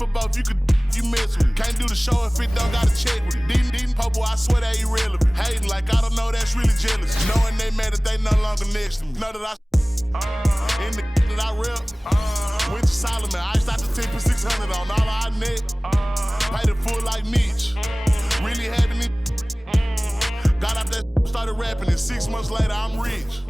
for both. You could you miss with it. Can't do the show if it don't gotta check with it. Dean Popo, I swear they irrelevant. Hating like I don't know, that's really jealous. Knowing they mad that they no longer next to me. Know that I in the that I rep. Went to Solomon, iced out the 10 for 600 on all I net. Paid it full like Mitch. Really having it. Got out that started rapping, and 6 months later I'm rich.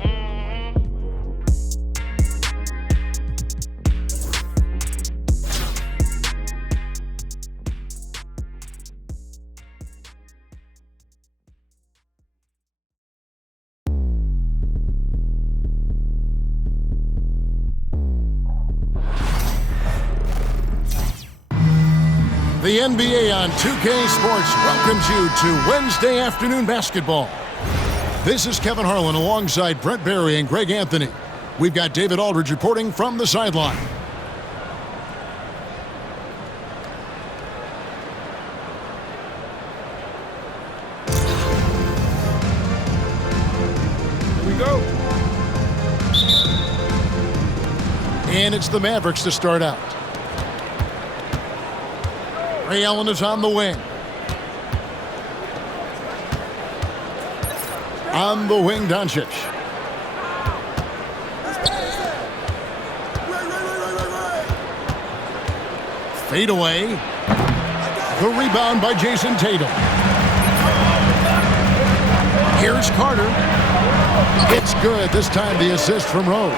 The NBA on 2K Sports welcomes you to Wednesday afternoon basketball. This is Kevin Harlan alongside Brent Barry and Greg Anthony. We've got David Aldridge reporting from the sideline. Here we go. And it's the Mavericks to start out. Ray Allen is on the wing. On the wing, Doncic. Fade away. The rebound by Jason Tatum. Here's Carter. It's good. This time the assist from Rose.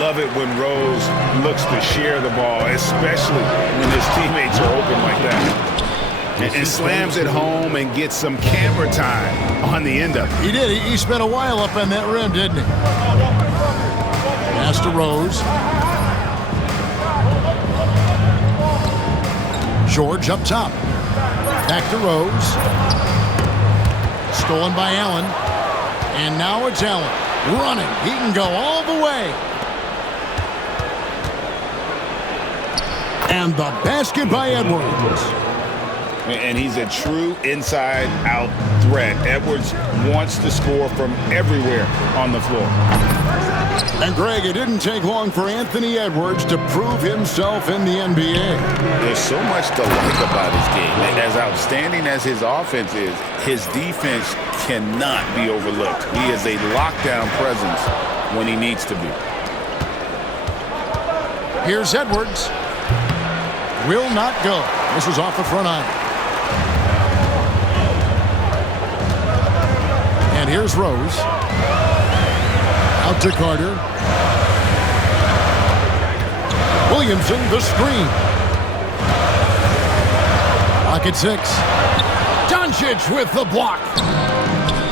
Love it when Rose looks to share the ball, especially when his teammates are open like that. And slams it home and gets some camera time on the end of it. He did. He spent a while up on that rim, didn't he? Pass to Rose. George up top. Back to Rose. Stolen by Allen. And now it's Allen. Running. He can go all the way. And the basket by Edwards. And he's a true inside-out threat. Edwards wants to score from everywhere on the floor. And Greg, it didn't take long for Anthony Edwards to prove himself in the NBA. There's so much to like about his game. And as outstanding as his offense is, his defense cannot be overlooked. He is a lockdown presence when he needs to be. Here's Edwards. Will not go. This is off the front iron. And here's Rose. Out to Carter. Williamson, the screen. Pocket 6. Doncic with the block.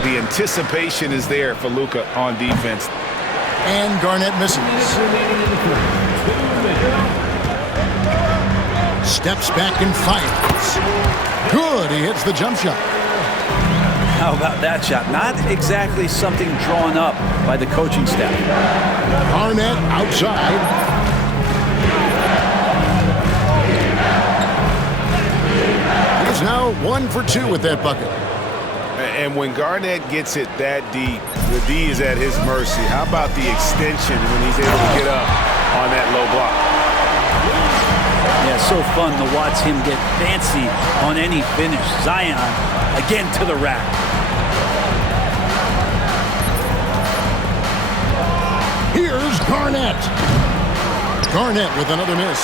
The anticipation is there for Luka on defense. And Garnett misses. Steps back and fires. Good. He hits the jump shot. How about that shot? Not exactly something drawn up by the coaching staff. Garnett outside. He's now 1 for 2 with that bucket. And when Garnett gets it that deep, the D is at his mercy. How about the extension when he's able to get up on that low block? Yeah, so fun to watch him get fancy on any finish. Zion again to the rack. Here's Garnett. Garnett with another miss.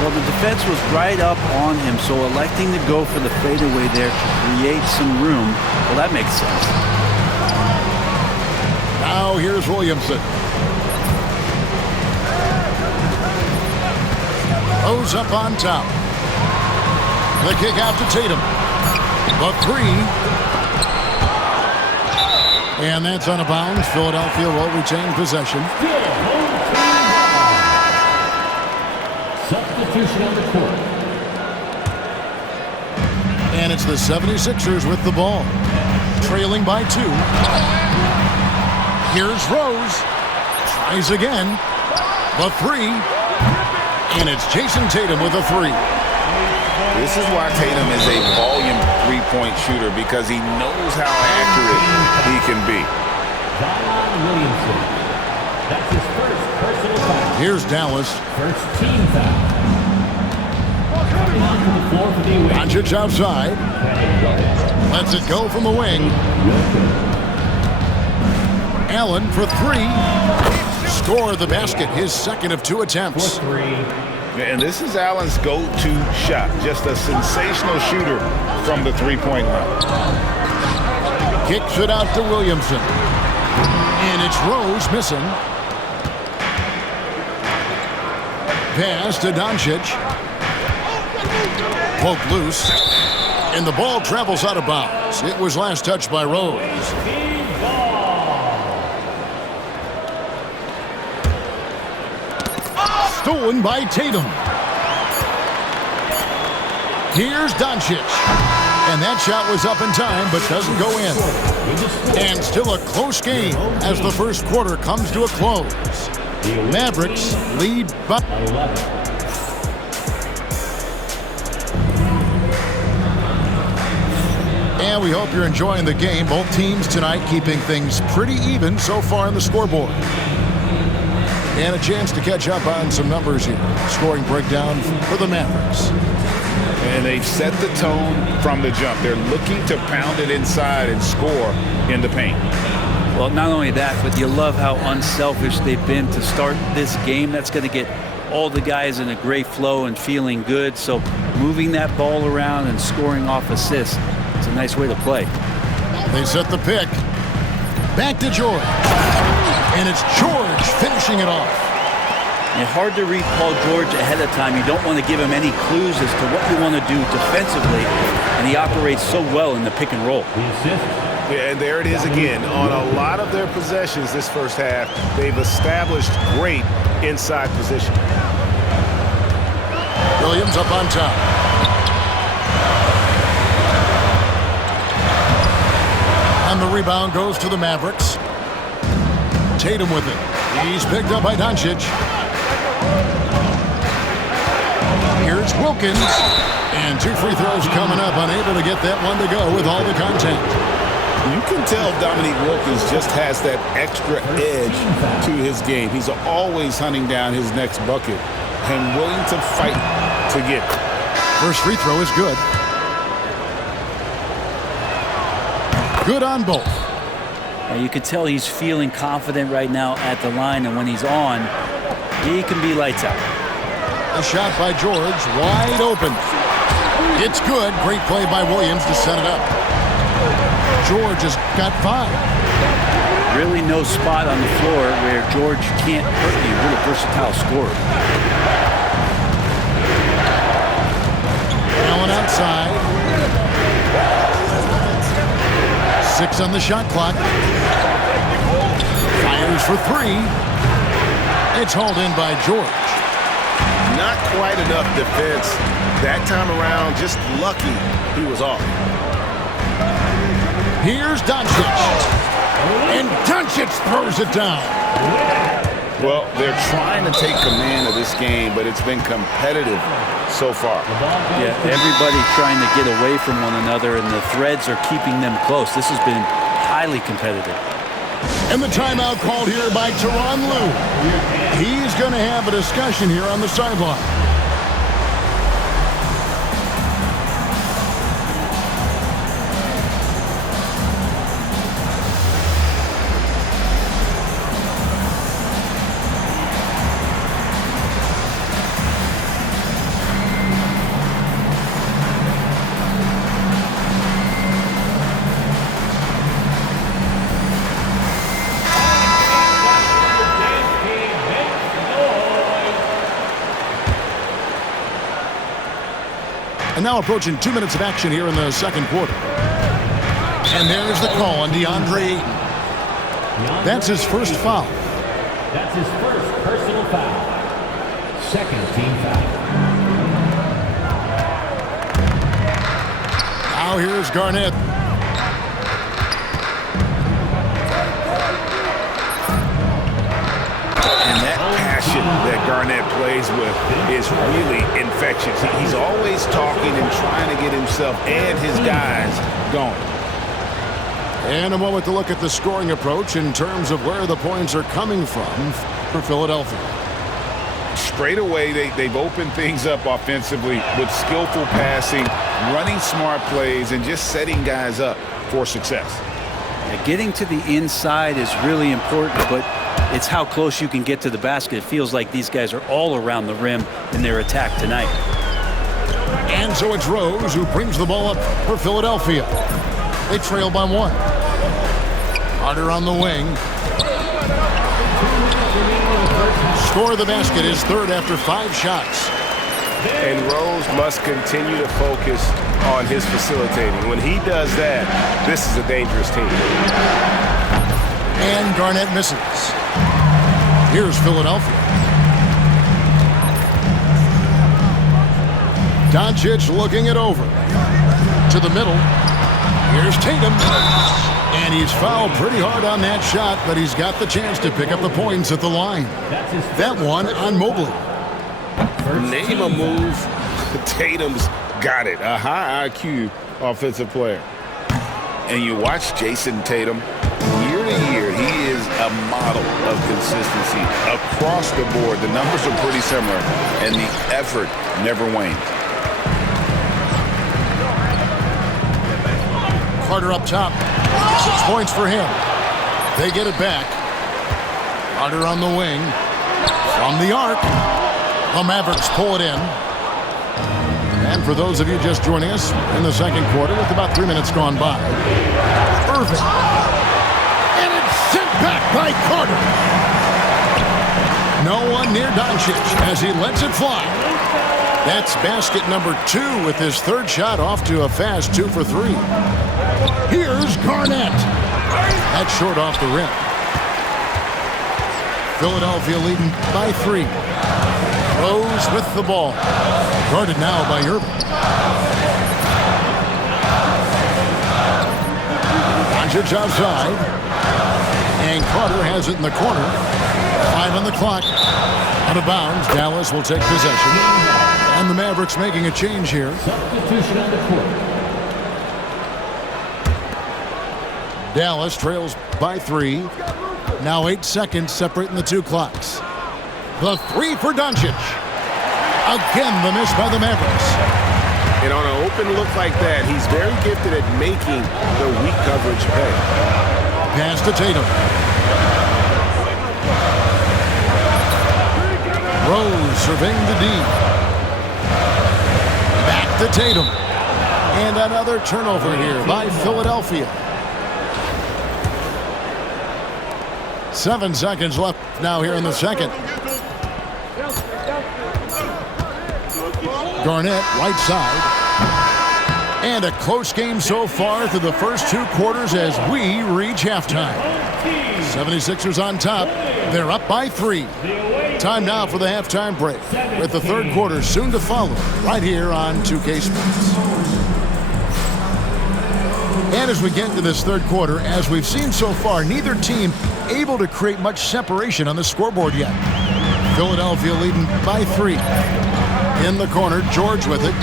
Well, the defense was right up on him, so electing to go for the fadeaway there to create some room, well, that makes sense. Now here's Williamson. Rose up on top. The kick out to Tatum. The 3. And that's out of bounds. Philadelphia will retain possession. Substitution on the court. And it's the 76ers with the ball. Trailing by 2. Here's Rose. Tries again. The 3. And it's Jason Tatum with a 3. This is why Tatum is a volume three-point shooter, because he knows how accurate he can be. Williamson. That's his first personal foul. Here's Dallas. First team foul. Coming onto the floor for the away. Doncic outside. Lets it go from the wing. Allen for three. Score the basket, his second of 2 attempts. For 3. And this is Allen's go-to shot. Just a sensational shooter from the three-point line. Kicks it out to Williamson. And it's Rose missing. Pass to Doncic. Poke loose. And the ball travels out of bounds. It was last touched by Rose. Stolen by Tatum. Here's Doncic. And that shot was up in time, but doesn't go in. And still a close game as the first quarter comes to a close. Mavericks lead by 11. And we hope you're enjoying the game. Both teams tonight keeping things pretty even so far on the scoreboard. And a chance to catch up on some numbers here. Scoring breakdown for the Mavericks. And they've set the tone from the jump. They're looking to pound it inside and score in the paint. Well, not only that, but you love how unselfish they've been to start this game. That's going to get all the guys in a great flow and feeling good. So moving that ball around and scoring off assists, it's a nice way to play. They set the pick. Back to George. And it's George finishing it off. And hard to read Paul George ahead of time. You don't want to give him any clues as to what you want to do defensively. And he operates so well in the pick and roll. The assist. Yeah, and there it is again. On a lot of their possessions this first half, they've established great inside position. Williams up on top. And the rebound goes to the Mavericks. Tatum with it. He's picked up by Doncic. Here's Wilkins. And 2 free throws coming up. Unable to get that one to go with all the contact. You can tell Dominique Wilkins just has that extra edge to his game. He's always hunting down his next bucket and willing to fight to get it. First free throw is good. Good on both. You can tell he's feeling confident right now at the line, and when he's on, he can be lights out. A shot by George, wide open. It's good. Great play by Williams to set it up. George has got 5. Really no spot on the floor where George can't hurt you. What a versatile scorer. Allen outside. 6 on the shot clock. Fires for 3. It's hauled in by George. Not quite enough defense that time around. Just lucky he was off. Here's Doncic. And Doncic throws it down. Well, they're trying to take command of this game, but it's been competitive so far. Yeah, everybody trying to get away from one another, and the threads are keeping them close. This has been highly competitive. And the timeout called here by Tyronn Lue. He's going to have a discussion here on the sideline. And now approaching 2 minutes of action here in the second quarter. And there's the call on DeAndre Ayton. That's his first foul. That's his first personal foul. Second team foul. Now here's Garnett. And that passion that Garnett plays with is really infectious. He's always talking and trying to get himself and his guys going. And a moment to look at the scoring approach in terms of where the points are coming from for Philadelphia. Straight away, they've opened things up offensively with skillful passing, running smart plays, and just setting guys up for success. Yeah, getting to the inside is really important, but it's how close you can get to the basket. It feels like these guys are all around the rim in their attack tonight. And so it's Rose who brings the ball up for Philadelphia. They trail by 1. Carter on the wing. Score of the basket is third after 5 shots. And Rose must continue to focus on his facilitating. When he does that, this is a dangerous team. And Garnett misses. Here's Philadelphia. Doncic looking it over. To the middle. Here's Tatum. And he's fouled pretty hard on that shot, but he's got the chance to pick up the points at the line. That one on Mobley. Name a move. Tatum's got it. A high IQ offensive player. And you watch Jason Tatum. Year to year, he is a model of consistency. Across the board, the numbers are pretty similar, and the effort never wanes. Carter up top. 6 points for him. They get it back. Carter on the wing. From the arc. The Mavericks pull it in. And for those of you just joining us in the second quarter with about 3 minutes gone by. Irving. And it's sent back by Carter. No one near Doncic as he lets it fly. That's basket number 2 with his third shot off to a fast 2 for 3. Here's Garnett. That's short off the rim. Philadelphia leading by 3. Rose with the ball. Guarded now by Irving. Doncic outside. And Carter has it in the corner. 5 on the clock. Out of bounds. Dallas will take possession. And the Mavericks making a change here. Substitution on the court. Dallas trails by 3. Now 8 seconds separating the 2 clocks. The 3 for Doncic. Again, the miss by the Mavericks. And on an open look like that, he's very gifted at making the weak coverage pay. Pass to Tatum. Rose surveying the D. Back to Tatum. And another turnover here by Philadelphia. 7 seconds left now here in the second. Garnett, right side. And a close game so far through the first 2 quarters as we reach halftime. 76ers on top. They're up by 3. Time now for the halftime break, with the third quarter soon to follow right here on 2K Sports. And as we get into this third quarter, as we've seen so far, neither team able to create much separation on the scoreboard yet. Philadelphia leading by 3. In the corner, George with it.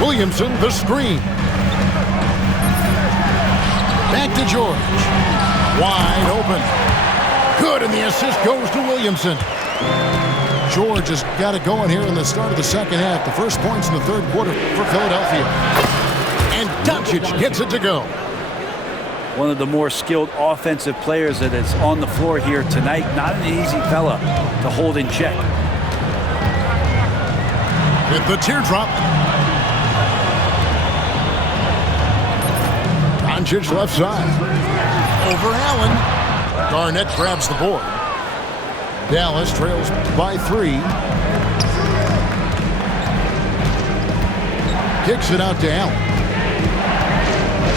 Williamson, the screen. Back to George. Wide open. Good, and the assist goes to Williamson. George has got it going here in the start of the second half. The first points in the third quarter for Philadelphia. And Doncic gets it to go. One of the more skilled offensive players that is on the floor here tonight. Not an easy fella to hold in check. With the teardrop. Doncic left side. Over Allen. Garnett grabs the board. Dallas trails by 3. Kicks it out to Allen.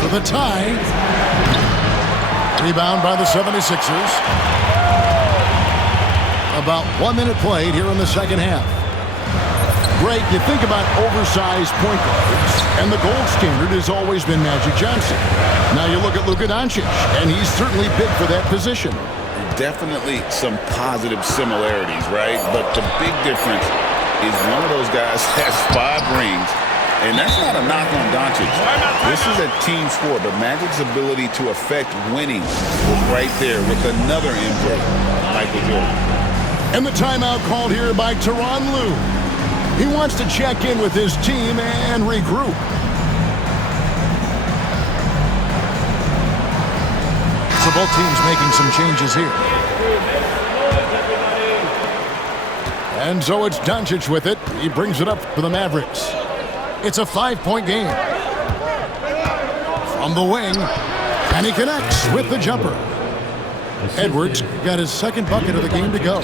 For the tie. Rebound by the 76ers. About 1 minute played here in the second half. Greg, you think about oversized point guards, and the gold standard has always been Magic Johnson. Now you look at Luka Doncic, and he's certainly big for that position. Definitely some positive similarities, right? But the big difference is one of those guys has 5 rings, and that's not a knock on Doncic. This is a team sport, but Magic's ability to affect winning was right there with another MJ, Michael Jordan. And the timeout called here by Tyronn Lue. He wants to check in with his team and regroup. So both teams making some changes here. And so it's Doncic with it. He brings it up for the Mavericks. It's a 5-point game. From the wing, and he connects with the jumper. Edwards got his second bucket of the game to go.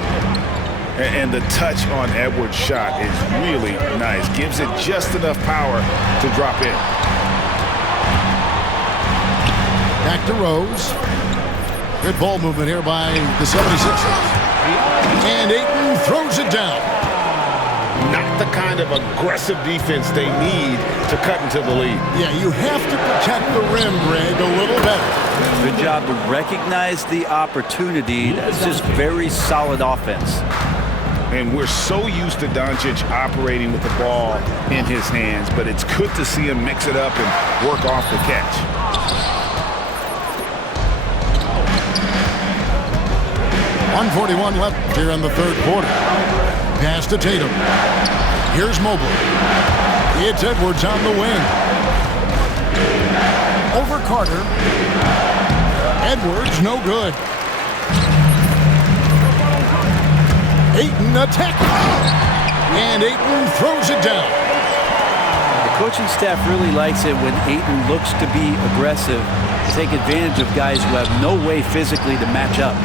And the touch on Edwards' shot is really nice. Gives it just enough power to drop in. Back to Rose. Good ball movement here by the 76ers. And Ayton throws it down. Not the kind of aggressive defense they need to cut into the lead. Yeah, you have to protect the rim, Greg, a little better. Good job to recognize the opportunity. That's just very solid offense. And we're so used to Doncic operating with the ball in his hands, but it's good to see him mix it up and work off the catch. .141 left here in the third quarter. Pass to Tatum. Here's Mobley. It's Edwards on the wing. Over Carter. Edwards, no good. Ayton attacking. And Ayton throws it down. The coaching staff really likes it when Ayton looks to be aggressive, take advantage of guys who have no way physically to match up.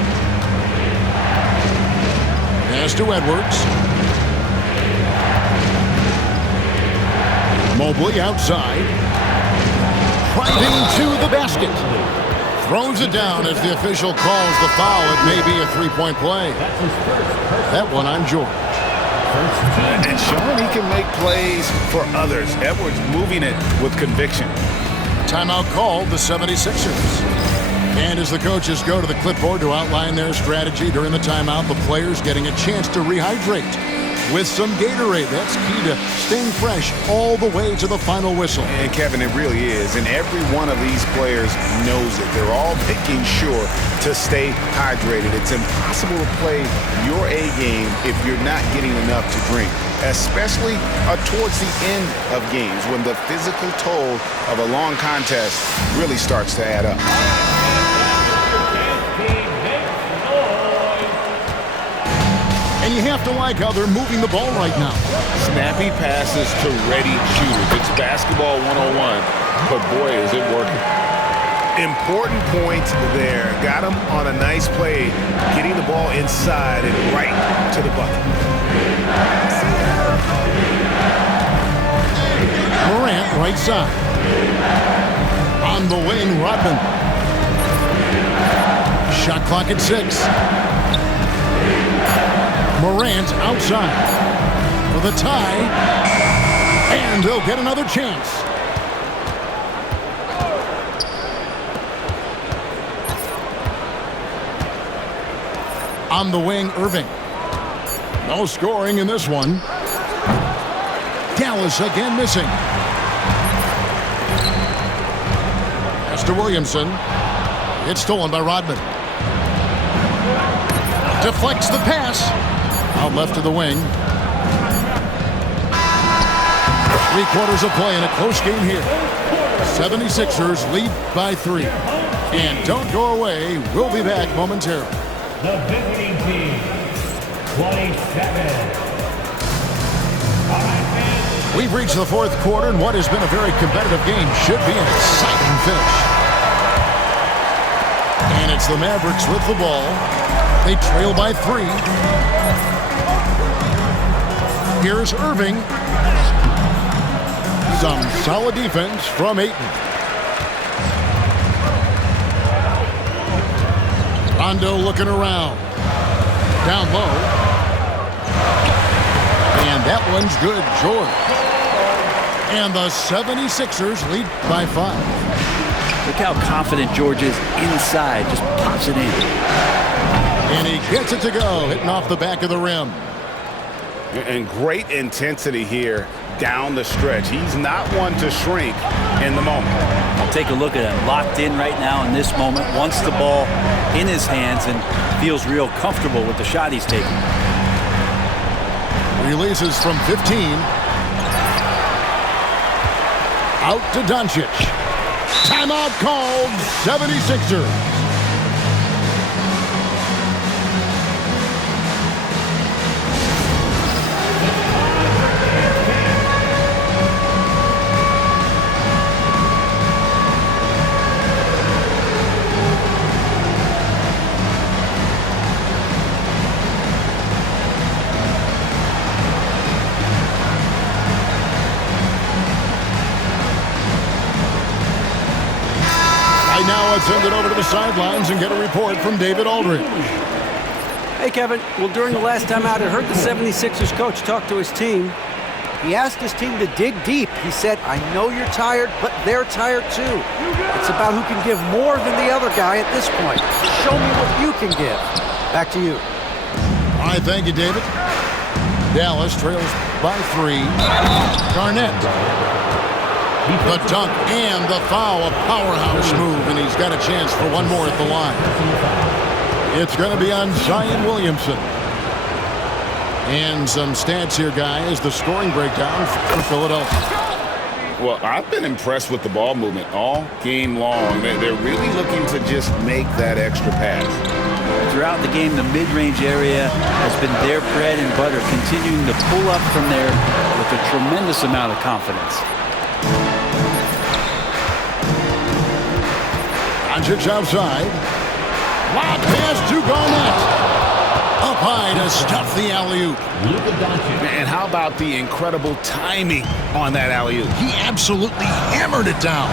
Pass to Edwards. Mobley outside. Driving to the basket. Throws it down as the official calls the foul. It may be a three-point play. That one on George. And showing he can make plays for others. Edwards moving it with conviction. Timeout called the 76ers. And as the coaches go to the clipboard to outline their strategy during the timeout, the players getting a chance to rehydrate with some Gatorade. That's key to staying fresh all the way to the final whistle. And Kevin, it really is. And every one of these players knows it. They're all making sure to stay hydrated. It's impossible to play your A game if you're not getting enough to drink, especially towards the end of games when the physical toll of a long contest really starts to add up. And you have to like how they're moving the ball right now. Snappy passes to ready shooters. It's basketball 101, but boy, is it working. Important point there. Got him on a nice play, getting the ball inside and right to the bucket. Morant, right side. On the wing, Rodman. Shot clock at 6. Morant outside for the tie, and he'll get another chance. On the wing, Irving. No scoring in this one. Dallas again missing. Pass to Williamson. It's stolen by Rodman. Deflects the pass. Out left to the wing. 3 quarters of play in a close game here. 76ers lead by 3. And don't go away. We'll be back momentarily. The visiting team, 27. All right, fans. We've reached the fourth quarter, and what has been a very competitive game should be an exciting finish. And it's the Mavericks with the ball. They trail by 3. Here's Irving. Some solid defense from Ayton. Rondo looking around. Down low. And that one's good, George. And the 76ers lead by 5. Look how confident George is inside. Just pops it in. And he gets it to go, hitting off the back of the rim. And great intensity here down the stretch. He's not one to shrink in the moment. Take a look at him. Locked in right now in this moment. Wants the ball in his hands and feels real comfortable with the shot he's taking. Releases from 15. Out to Doncic. Timeout called, 76ers. Now let's send it over to the sidelines and get a report from David Aldridge. Hey, Kevin. Well, during the last time out, I heard the 76ers coach talk to his team. He asked his team to dig deep. He said, I know you're tired, but they're tired too. It's about who can give more than the other guy at this point. Show me what you can give. Back to you. All right, thank you, David. Dallas trails by 3. Garnett. The dunk and the foul, a powerhouse move, and he's got a chance for one more at the line. It's going to be on Zion Williamson. And some stats here, guys. The scoring breakdown for Philadelphia. Well, I've been impressed with the ball movement all game long. They're really looking to just make that extra pass. Throughout the game, the mid-range area has been their bread and butter, continuing to pull up from there with a tremendous amount of confidence. Doncic outside. Lob pass to Garnett. Up high to stuff the alley-oop. And how about the incredible timing on that alley-oop? He absolutely hammered it down.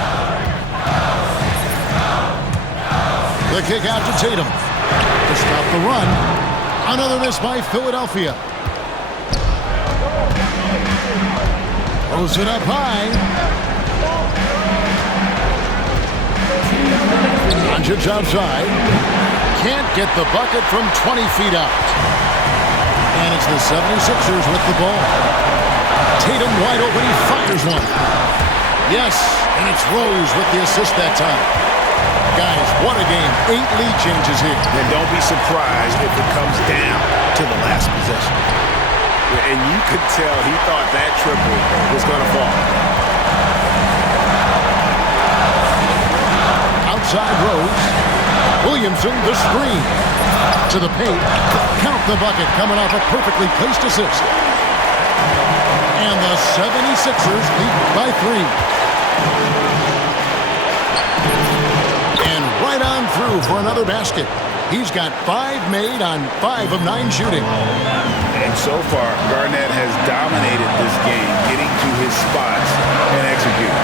The kick out to Tatum. To stop the run. Another miss by Philadelphia. Throws it up high. Doncic outside. Can't get the bucket from 20 feet out. And it's the 76ers with the ball. Tatum wide open. He fires one. Yes, and it's Rose with the assist that time. Guys, what a game. 8 lead changes here. And don't be surprised if it comes down to the last possession. And you could tell he thought that triple was going to fall. Outside Rose. Williamson, the screen. To the paint. Count the bucket coming off a perfectly placed assist. And the 76ers lead by 3. And right on through for another basket. He's got 5 made on 5 of 9 shooting. And so far, Garnett has dominated this game, getting to his spots and executing.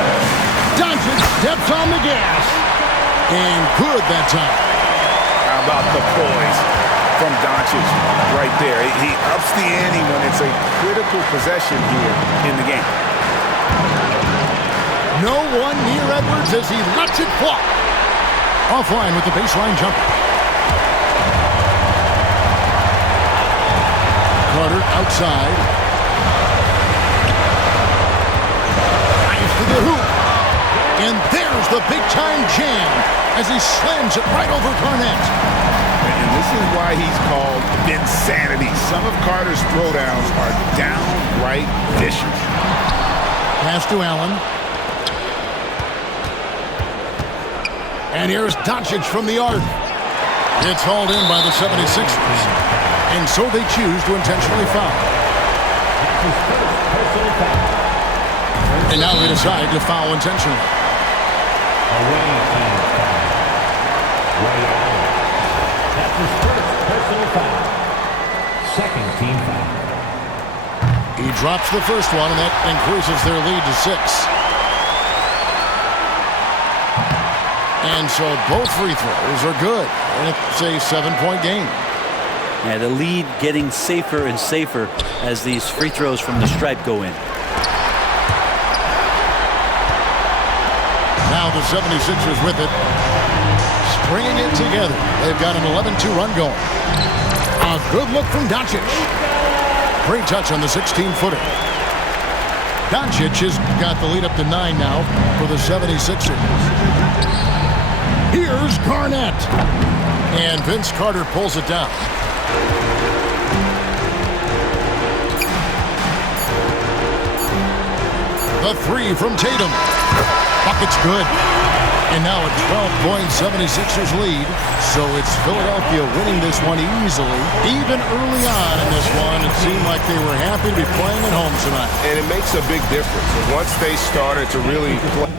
Doncic steps on the gas. And good that time. How about the poise from Doncic right there? He ups the ante when it's a critical possession here in the game. No one near Edwards as he lets it fly. Offline with the baseline jumper. Carter outside. Eyes to the hoop. And there's the big-time jam as he slams it right over Garnett. And this is why he's called Insanity. Some of Carter's throwdowns are downright vicious. Pass to Allen. And here's Doncic from the arc. It's hauled in by the 76ers. And so they choose to intentionally foul. And now they decide to foul intentionally. That's his first personal foul. Second team foul. He drops the first one, and that increases their lead to 6. And so both free throws are good. And it's a 7-point game. Yeah, the lead getting safer and safer as these free throws from the stripe go in. Now the 76ers with it. Stringing it together. They've got an 11-2 run going. A good look from Doncic. Great touch on the 16-footer. Doncic has got the lead up to 9 now for the 76ers. Here's Garnett. And Vince Carter pulls it down. A three from Tatum. Bucket's good. And now a 12-point 76ers lead. So it's Philadelphia winning this one easily. Even early on in this one, it seemed like they were happy to be playing at home tonight. And it makes a big difference. Once they started to really play.